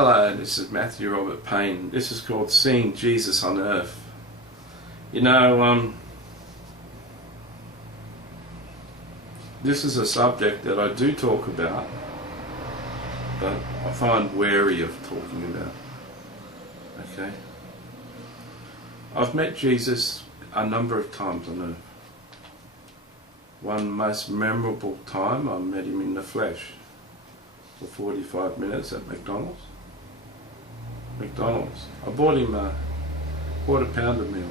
Hello, this is Matthew Robert Payne. This is called Seeing Jesus on Earth. You know, this is a subject that I do talk about, but I find wary of talking about. Okay? I've met Jesus a number of times on earth. One most memorable time, I met him in the flesh for 45 minutes at McDonald's. I bought him a quarter-pounder meal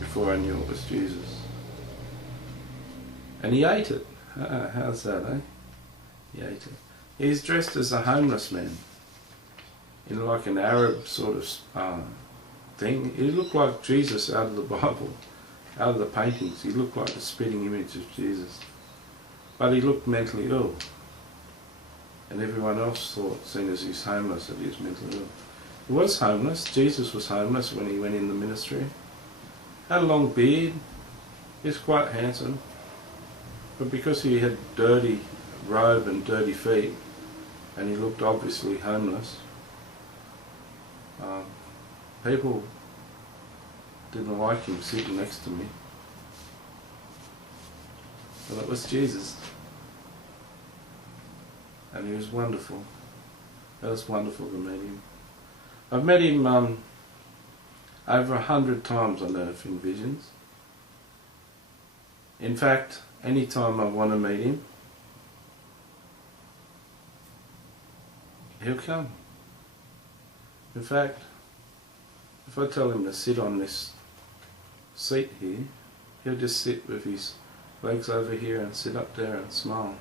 before I knew it was Jesus. And he ate it. How's that, eh? He ate it. He's dressed as a homeless man in like an Arab sort of thing. He looked like Jesus out of the Bible, out of the paintings. He looked like a spitting image of Jesus. But he looked mentally ill. And everyone else thought, seeing as he's homeless, that he was mentally ill. He was homeless. Jesus was homeless when he went in the ministry. Had a long beard. He was quite handsome. But because he had dirty robe and dirty feet, and he looked obviously homeless, people didn't like him sitting next to me. Well, it was Jesus. And he was wonderful. It was wonderful to meet him. I've met him over 100 times on earth in visions. In fact, any time I want to meet him, he'll come. In fact, if I tell him to sit on this seat here, he'll just sit with his legs over here and sit up there and smile.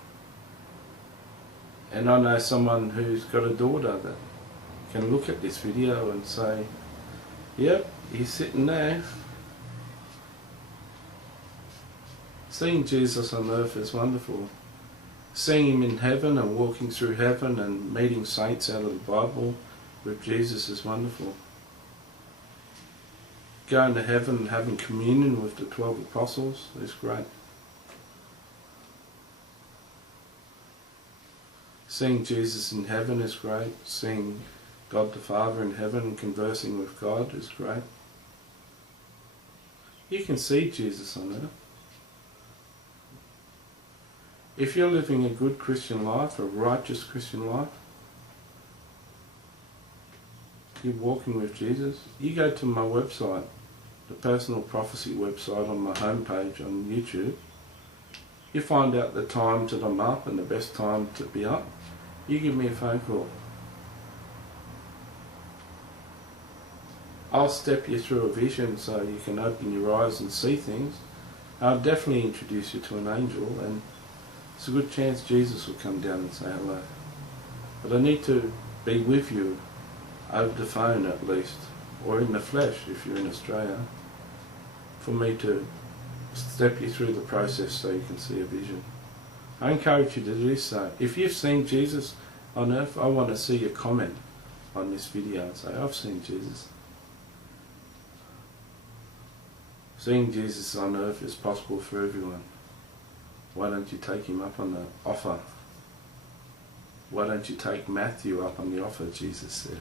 And I know someone who's got a daughter that can look at this video and say, yep, he's sitting there. Seeing Jesus on earth is wonderful. Seeing him in heaven and walking through heaven and meeting saints out of the Bible with Jesus is wonderful. Going to heaven and having communion with the 12 apostles is great. Seeing Jesus in heaven is great. Seeing God the Father in heaven and conversing with God is great. You can see Jesus on earth. If you're living a good Christian life, a righteous Christian life, you're walking with Jesus, you go to my website, the Personal Prophecy website on my homepage on YouTube, you find out the times that I'm up and the best time to be up. You give me a phone call. I'll step you through a vision so you can open your eyes and see things. I'll definitely introduce you to an angel, and it's a good chance Jesus will come down and say hello. But I need to be with you over the phone at least, or in the flesh if you're in Australia, for me to step you through the process so you can see a vision. I encourage you to do so. If you've seen Jesus on earth, I want to see your comment on this video and say, I've seen Jesus. Seeing Jesus on earth is possible for everyone. Why don't you take him up on the offer? Why don't you take Matthew up on the offer, Jesus said.